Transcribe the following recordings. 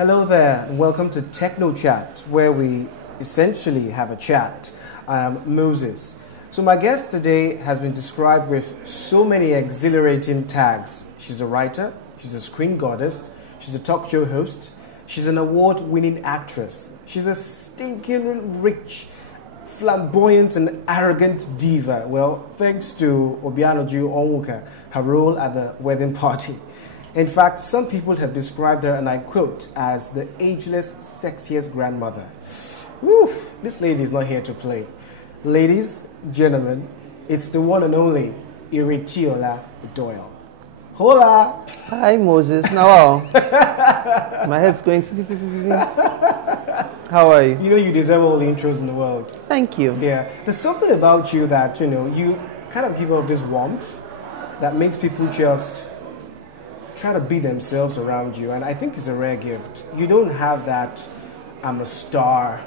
Hello there, and welcome to Techno Chat, where we essentially have a chat. I am Moses. So my guest today has been described with so many exhilarating tags. She's a writer, she's a screen goddess, she's a talk show host, she's an award-winning actress, she's a stinking rich, flamboyant and arrogant diva. Well, thanks to Omoghena Moses, her role at the wedding party. In fact, some people have described her, and I quote, as the ageless, sexiest grandmother. Woo, this lady is not here to play. Ladies, gentlemen, it's the one and only Ireti Doyle. Hola! Hi, Moses. Now, my head's going to... How are you? You know you deserve all the intros in the world. Thank you. Yeah. There's something about you that, you kind of give off this warmth that makes people just try to be themselves around you, and I think it's a rare gift. You don't have that I'm a star,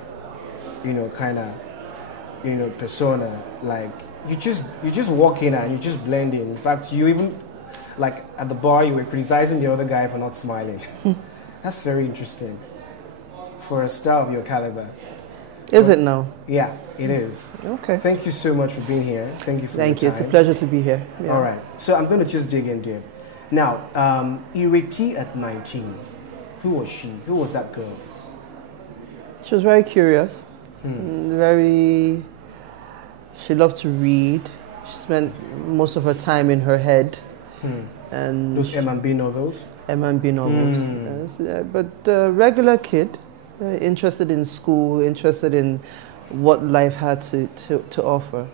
kind of, persona. Like you just walk in and you just blend in. In fact, you even, like at the bar, you were criticizing the other guy for not smiling. That's very interesting for a star of your caliber. Is it now? Yeah, it is. Okay. Thank you so much for being here. Thank you for your time. It's a pleasure to be here. Yeah. All right. So I'm going to just dig into it. Now, Ireti at 19, who was she? Who was that girl? She was very curious, she loved to read. She spent most of her time in her head. And those M&B novels? M&B novels. But regular kid, interested in school, interested in what life had to offer.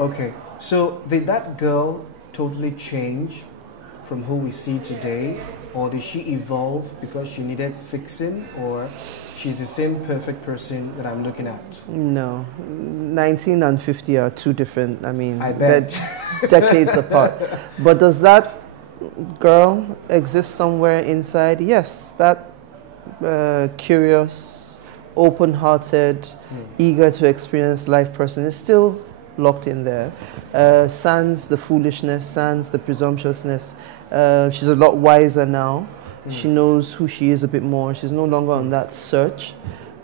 Okay, so did that girl totally change from who we see today, or did she evolve because she needed fixing, or she's the same perfect person that I'm looking at? No, 19 and 50 are two different, I bet. Decades apart. But does that girl exist somewhere inside? Yes, that curious, open-hearted, eager to experience life person is still locked in there. Sans the foolishness, sans the presumptuousness. She's a lot wiser now. She knows who she is a bit more. She's no longer on that search.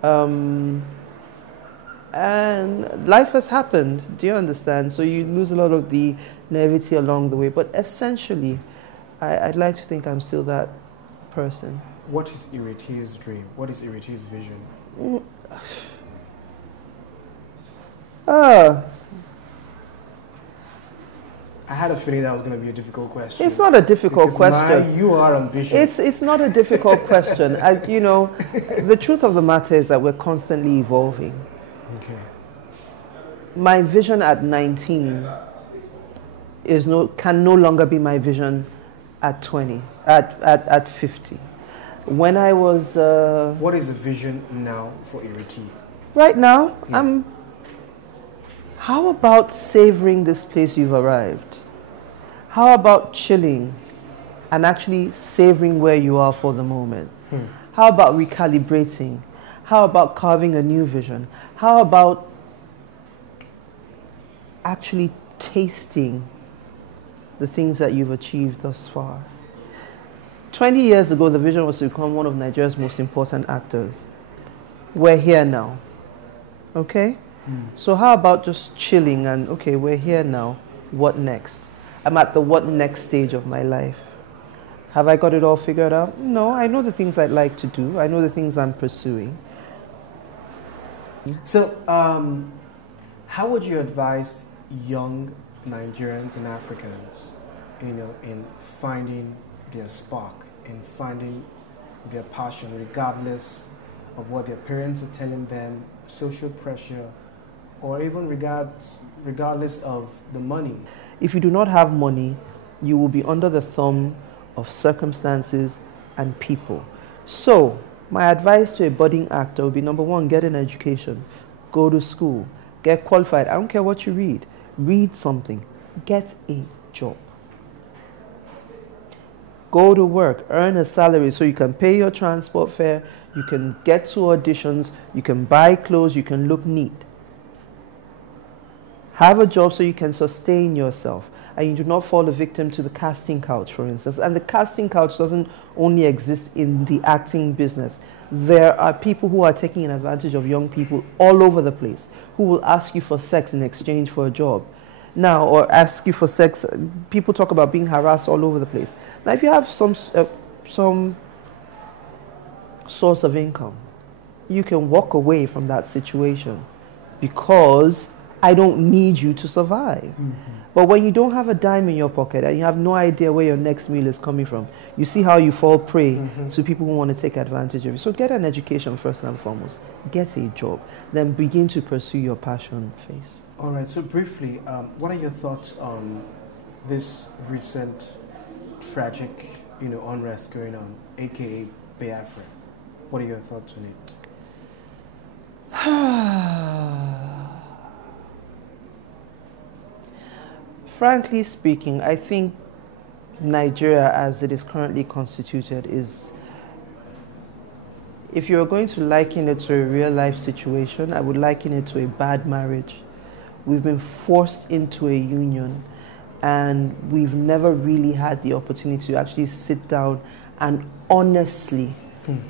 And life has happened. Do you understand? So you lose a lot of the naivety along the way. But essentially, I'd like to think I'm still that person. What is Ireti's dream? What is Ireti's vision? I had a feeling that was going to be a difficult question. It's not a difficult question. You are ambitious. It's not a difficult question. The truth of the matter is that we're constantly evolving. Okay. My vision at 19 can no longer be my vision at 20, at 50. When I was... what is the vision now for Ireti? Right now, how about savoring this place you've arrived? How about chilling and actually savoring where you are for the moment? How about recalibrating? How about carving a new vision? How about actually tasting the things that you've achieved thus far? 20 years ago, the vision was to become one of Nigeria's most important actors. We're here now. Okay? So how about just chilling and, okay, we're here now, what next? I'm at the what next stage of my life. Have I got it all figured out? No, I know the things I'd like to do. I know the things I'm pursuing. So, how would you advise young Nigerians and Africans, in finding their spark, in finding their passion, regardless of what their parents are telling them, social pressure, or even regardless of the money? If you do not have money, you will be under the thumb of circumstances and people. So, my advice to a budding actor would be, number one, get an education. Go to school. Get qualified. I don't care what you read. Read something. Get a job. Go to work. Earn a salary so you can pay your transport fare, you can get to auditions, you can buy clothes, you can look neat. Have a job so you can sustain yourself. and you do not fall a victim to the casting couch, for instance. And the casting couch doesn't only exist in the acting business. There are people who are taking advantage of young people all over the place, who will ask you for sex in exchange for a job. Now, or ask you for sex, people talk about being harassed all over the place. Now, if you have some source of income, you can walk away from that situation because I don't need you to survive. Mm-hmm. But when you don't have a dime in your pocket and you have no idea where your next meal is coming from, you see how you fall prey to people who want to take advantage of you. So get an education first and foremost. Get a job. Then begin to pursue your passion phase. All right, so briefly, what are your thoughts on this recent tragic, unrest going on, aka Biafra? What are your thoughts on it? Frankly speaking, I think Nigeria, as it is currently constituted, is, if you're going to liken it to a real life situation, I would liken it to a bad marriage. We've been forced into a union, and we've never really had the opportunity to actually sit down and honestly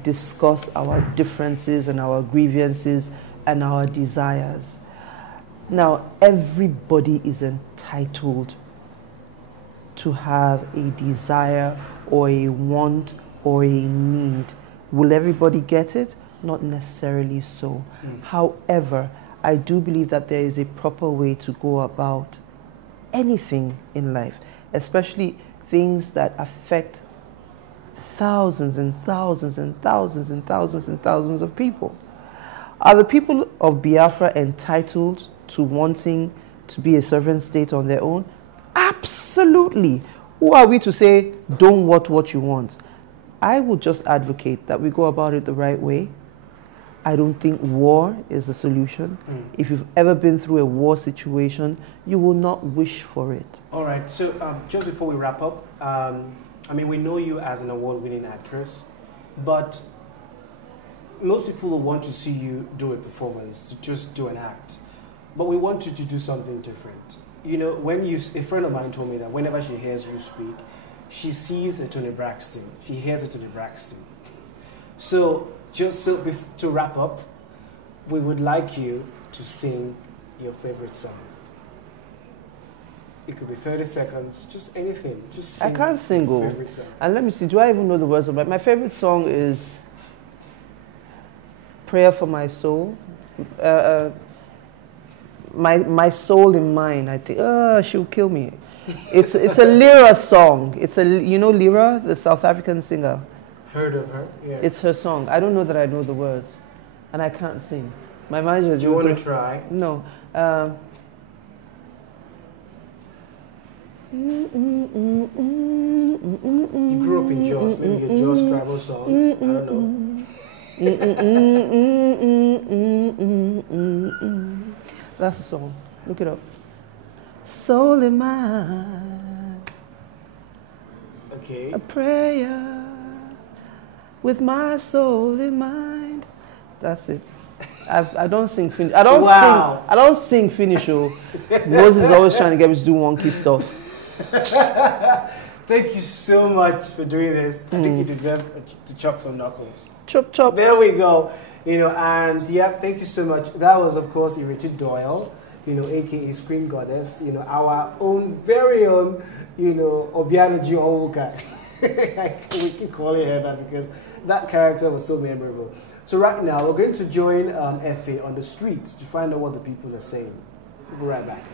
discuss our differences and our grievances and our desires. Now, everybody is entitled to have a desire or a want or a need. Will everybody get it? Not necessarily so. However, I do believe that there is a proper way to go about anything in life, especially things that affect thousands and thousands and thousands and thousands and thousands of people. Are the people of Biafra entitled to wanting to be a sovereign state on their own? Absolutely. Who are we to say, don't want what you want? I would just advocate that we go about it the right way. I don't think war is the solution. If you've ever been through a war situation, you will not wish for it. All right, so just before we wrap up, we know you as an award-winning actress, but most people will want to see you do a performance, just do an act. But we want you to do something different. A friend of mine told me that whenever she hears you speak, she sees a Toni Braxton. She hears a Toni Braxton. So, to wrap up, we would like you to sing your favorite song. It could be 30 seconds, just anything. Just sing. I can't sing. Your favorite song. And let me see, do I even know the words of it? My favorite song is Prayer for My Soul. My soul in mine, I think. She'll kill me. It's a Lyra song. Lyra, the South African singer. Heard of her? Yeah. It's her song. I don't know that I know the words, and I can't sing. My manager. Do you want to try? No. You grew up in Jos, maybe a Jos tribal song. I don't know. That's the song. Look it up. Soul in mine. Okay. A prayer with my soul in mind. That's it. I don't sing finish. I don't sing finish. Moses is always trying to get me to do wonky stuff. Thank you so much for doing this. I think you deserve to chop some knuckles. Chop chop. There we go. And yeah, thank you so much. That was, of course, Ireti Doyle, aka Screen Goddess, our own very own, Obiano Owoka. We keep calling her that because that character was so memorable. So right now, we're going to join Efe on the streets to find out what the people are saying. We'll be right back.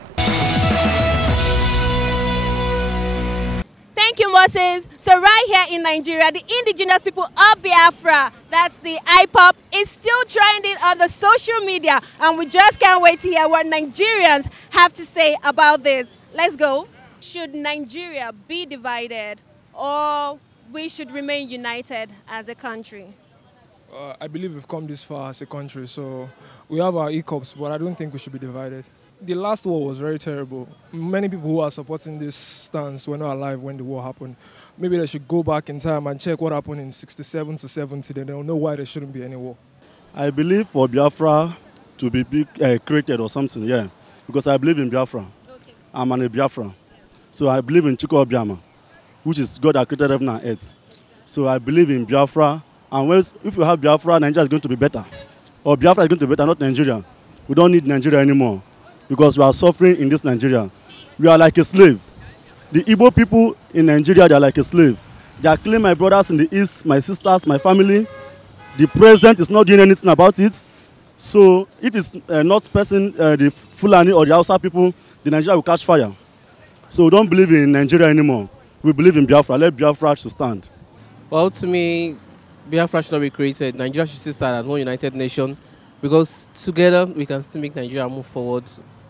Thank you, Moses. So right here in Nigeria, the indigenous people of Biafra, that's the IPOP, is still trending on the social media. And we just can't wait to hear what Nigerians have to say about this. Let's go. Should Nigeria be divided, or we should remain united as a country? I believe we've come this far as a country, so we have our hiccups, but I don't think we should be divided. The last war was very terrible. Many people who are supporting this stance were not alive when the war happened. Maybe they should go back in time and check what happened in 67 to 70, then they'll know why there shouldn't be any war. I believe for Biafra to be created or something, yeah, because I believe in Biafra. Okay. I'm a Biafra. So I believe in Chukwu Obiama, which is God that created heaven and earth. So I believe in Biafra. And if we have Biafra, Nigeria is going to be better. Or Biafra is going to be better, not Nigeria. We don't need Nigeria anymore because we are suffering in this Nigeria. We are like a slave. The Igbo people in Nigeria, they are like a slave. They are killing my brothers in the east, my sisters, my family. The president is not doing anything about it. So if it's not person, the Fulani or the Hausa people, the Nigeria will catch fire. So we don't believe in Nigeria anymore. We believe in Biafra. Let Biafra to stand. Well, to me, Biafra should not be created. Nigeria should still start as one united nation because together we can still make Nigeria move forward.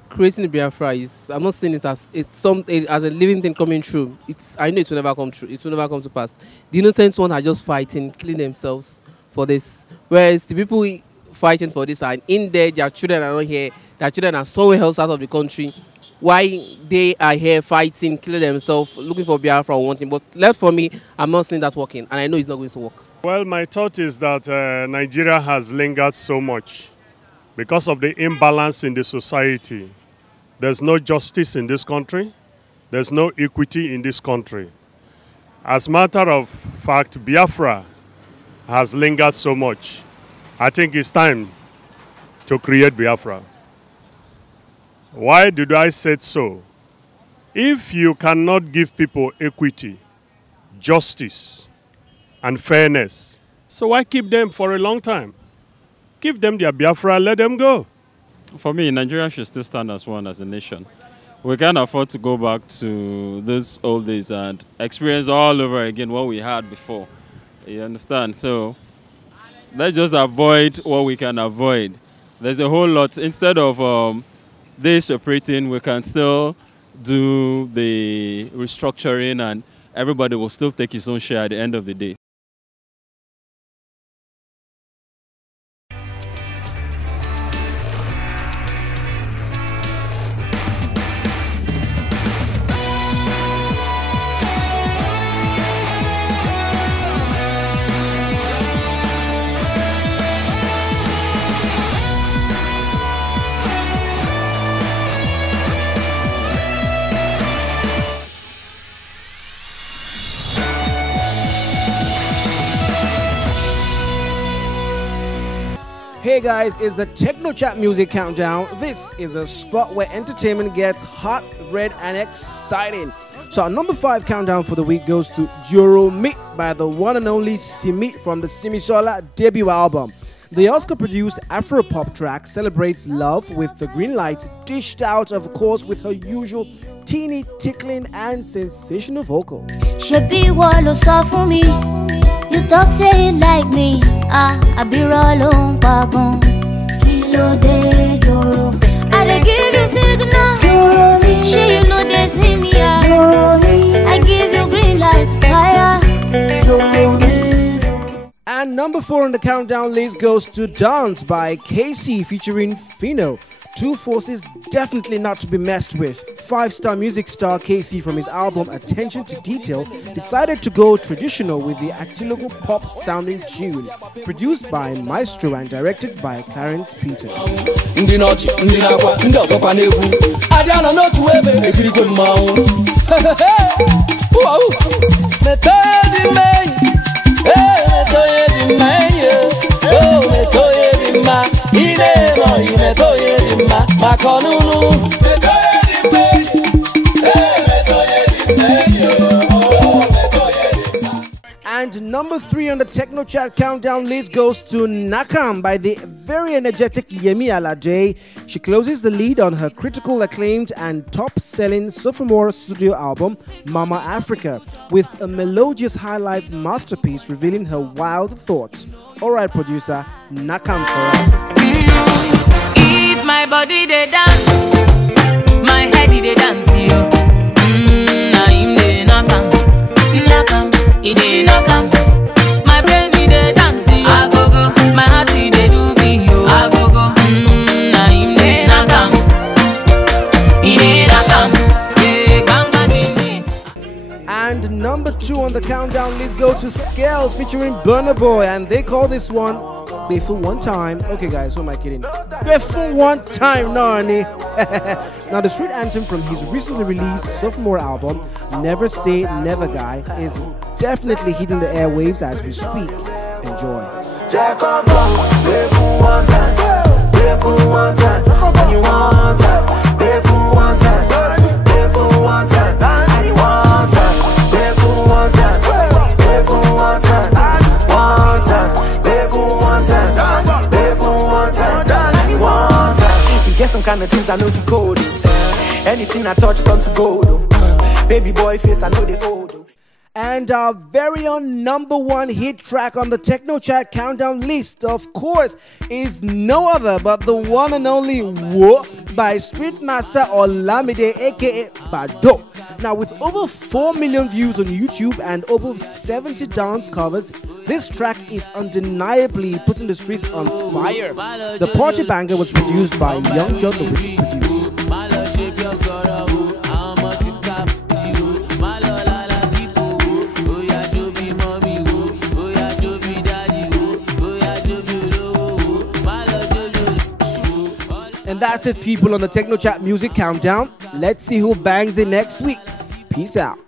Creating Biafra is, I'm not saying it as as a living thing coming true. I know it will never come true. It will never come to pass. The innocent ones are just fighting, killing themselves for this. Whereas the people fighting for this are in there, their children are not here, their children are somewhere else out of the country. Why they are here fighting, killing themselves, looking for Biafra or wanting. But left for me, I'm not seeing that working, and I know it's not going to work. Well, my thought is that Nigeria has lingered so much because of the imbalance in the society. There's no justice in this country. There's no equity in this country. As a matter of fact, Biafra has lingered so much. I think it's time to create Biafra. Why did I say so? If you cannot give people equity, justice, and fairness, so why keep them for a long time? Give them their Biafra, let them go. For me, Nigeria should still stand as one as a nation. We can't afford to go back to those old days and experience all over again what we had before. You understand? So let's just avoid what we can avoid. There's a whole lot. Instead of this separating, we can still do the restructuring and everybody will still take his own share at the end of the day. Hey guys, it's the Techno Chat Music Countdown. This is a spot where entertainment gets hot, red, and exciting. So our number 5 countdown for the week goes to Joro Meet by the one and only Simi from the Simisola debut album. The Oscar-produced Afro-pop track celebrates love with the green light dished out, of course, with her usual teeny, tickling, and sensational vocals. Shebi walo so for me. You talk say you like me. I be rolling pagon. Kilo de Joro. I dey give you signal. Joro. She you know they see me. Joro. I give you green light. Fire. Joro. And number 4 on the countdown list goes to Dance by Casey featuring Fino. Two forces definitely not to be messed with. 5-star music star Casey from his album Attention to Detail decided to go traditional with the Actilogo pop sounding tune. Produced by Maestro and directed by Clarence Peters. And number 3 on the Techno Chat countdown list goes to Nakam by the very energetic Yemi Alade. She closes the lead on her critical acclaimed and top-selling sophomore studio album, Mama Africa, with a melodious highlight masterpiece revealing her wild thoughts. Alright, producer, Nakam for us. Eat my body, they dance. My head, they dance, yo. I'm the Nakam. Nakam, they Nakam. My brain, they dance, yo. I go go. My heart, they do me, yo. I go go. I'm the Nakam. They Nakam. And number 2 on the countdown list go to Scales featuring Burna Boy, and they call this one Biffle one time. Okay, guys, who am I kidding? Biffle one time, Nani. Now, the street anthem from his recently released sophomore album, Never Say Never Guy, is definitely hitting the airwaves as we speak. Enjoy. Jack on Biffle one time. Biffle one time. And you want time. Biffle one time. Biffle one time. And you want time. Biffle one time. Biffle one time. One time. Biffle one time. Biffle one time. And you want time. You get some kind of things I know you code. Anything I touch turn to gold. Baby boy face I know they old. And our very own #1 hit track on the Techno Chat countdown list, of course, is no other but the one and only Wo by Street Master Olamide, aka Bado. Now, with over 4 million views on YouTube and over 70 dance covers, this track is undeniably putting the streets on fire. The party banger was produced by Young John, the wicked producer. And that's it, people, on the Techno Chat Music Countdown. Let's see who bangs it next week. Peace out.